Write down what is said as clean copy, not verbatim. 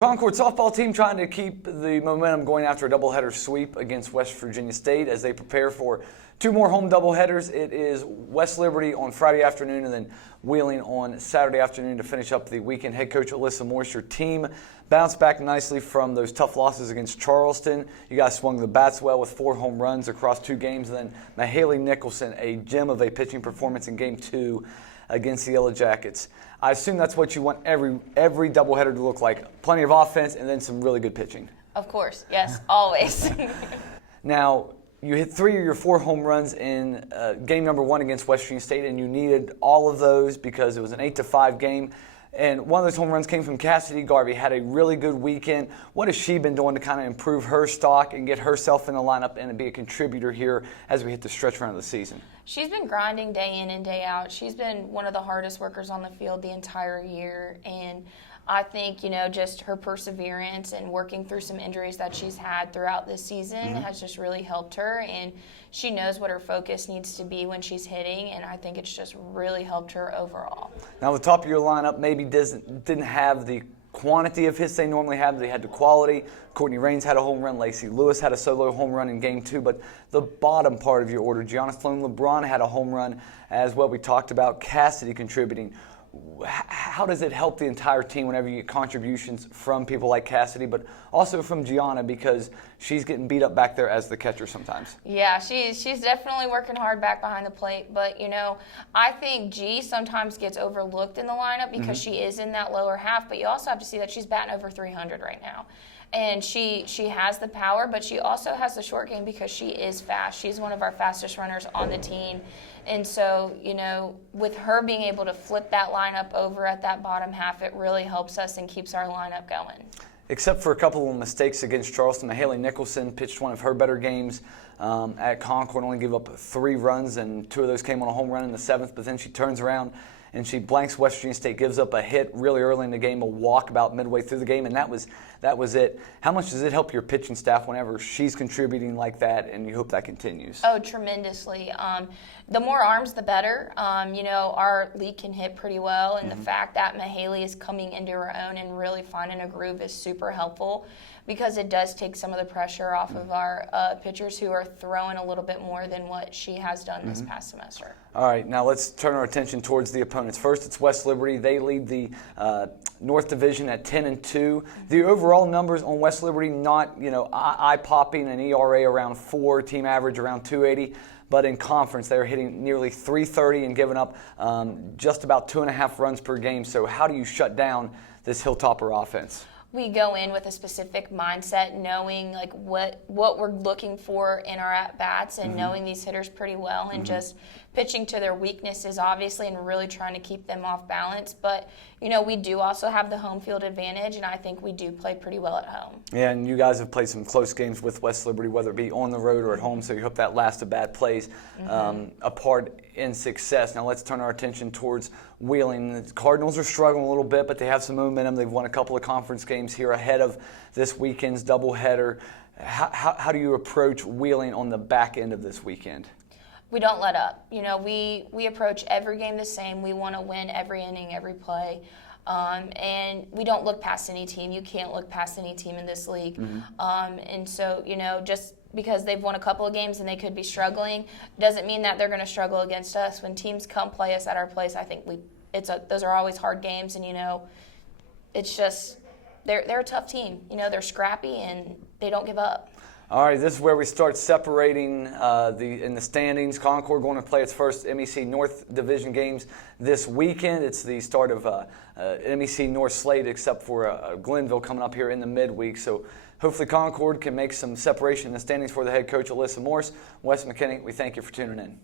Concord softball team trying to keep the momentum going after a doubleheader sweep against West Virginia State as they prepare for two more home doubleheaders. It is West Liberty on Friday afternoon and then Wheeling on Saturday afternoon to finish up the weekend. Head coach Alyssa Morris, your team bounced back nicely from those tough losses against Charleston. You guys swung the bats well with 4 home runs across 2 games. And then Mahaley Nicholson, a gem of a pitching performance in Game 2 against the Yellow Jackets. I assume that's what you want every doubleheader to look like. Plenty of offense and then some really good pitching. Of course, yes, always. Now, you hit 3 of your 4 home runs in game number 1 against West Virginia State, and you needed all of those because it was an 8-5 game. And one of those home runs came from Cassidy Garvey. Had a really good weekend. What has she been doing to kind of improve her stock and get herself in the lineup and be a contributor here as we hit the stretch run of the season? She's been grinding day in and day out. She's been one of the hardest workers on the field the entire year. And I think, just her perseverance and working through some injuries that she's had throughout this season has just really helped her. And she knows what her focus needs to be when she's hitting, and I think it's just really helped her overall. Now, the top of your lineup maybe didn't have the quantity of hits they normally have. They had the quality. Courtney Raines had a home run. Lacey Lewis had a solo home run in Game 2. But the bottom part of your order, Gianna Sloan-LeBron had a home run as well. We talked about Cassidy contributing. How does it help the entire team whenever you get contributions from people like Cassidy, but also from Gianna, because she's getting beat up back there as the catcher sometimes? Yeah, she's definitely working hard back behind the plate. But, I think G sometimes gets overlooked in the lineup because she is in that lower half. But you also have to see that she's batting over 300 right now. And she has the power, but she also has the short game because she is fast. She's one of our fastest runners on the team. And so, with her being able to flip that lineup over at that bottom half, it really helps us and keeps our lineup going. Except for a couple of mistakes against Charleston, Mahaley Nicholson pitched one of her better games at Concord, only gave up 3 runs, and 2 of those came on a home run in the 7th, but then she turns around and she blanks West Virginia State, gives up a hit really early in the game, a walk about midway through the game, and that was it. How much does it help your pitching staff whenever she's contributing like that, and you hope that continues? Oh, tremendously. The more arms, the better. Our league can hit pretty well, and the fact that Mahaley is coming into her own and really finding a groove is super helpful because it does take some of the pressure off of our pitchers who are throwing a little bit more than what she has done this past semester. All right, now let's turn our attention towards the opponents. First, it's West Liberty. They lead the North Division at 10-2. The overall numbers on West Liberty, not eye-popping, an ERA around 4, team average around 280. But in conference, they're hitting nearly 330 and giving up just about 2.5 runs per game. So how do you shut down this Hilltopper offense? We go in with a specific mindset, knowing what we're looking for in our at-bats and knowing these hitters pretty well and just pitching to their weaknesses, obviously, and really trying to keep them off balance. But, we do also have the home field advantage, and I think we do play pretty well at home. Yeah, and you guys have played some close games with West Liberty, whether it be on the road or at home, so you hope that last of bad plays a part in success. Now let's turn our attention towards Wheeling. The Cardinals are struggling a little bit, but they have some momentum. They've won a couple of conference games here ahead of this weekend's doubleheader. How do you approach Wheeling on the back end of this weekend? We don't let up. We approach every game the same. We want to win every inning, every play. And we don't look past any team. You can't look past any team in this league. And so, just because they've won a couple of games and they could be struggling doesn't mean that they're going to struggle against us. When teams come play us at our place, I think those are always hard games. And, it's just they're a tough team. They're scrappy and they don't give up. All right, this is where we start separating in the standings. Concord going to play its first MEC North Division games this weekend. It's the start of MEC North slate, except for Glenville coming up here in the midweek. So hopefully Concord can make some separation in the standings for the head coach, Alyssa Morris. Wes McKinney, we thank you for tuning in.